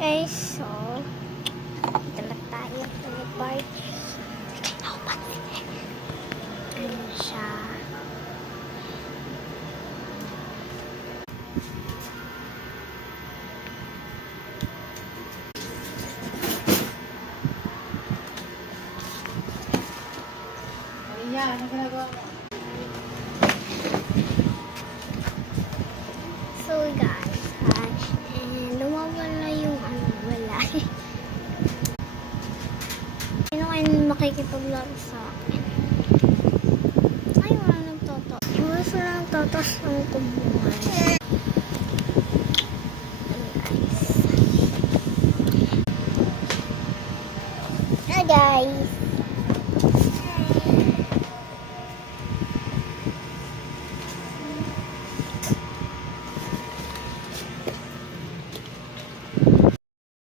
Guys, so, dala tayo sa park. Ano siya? Ano ginagawa mo? So guys, and lumawala yung wala. Sino kayo makikipaglaro sa akin? Ay, wala nagtotos. Wala sila nagtotos ng kumuhay.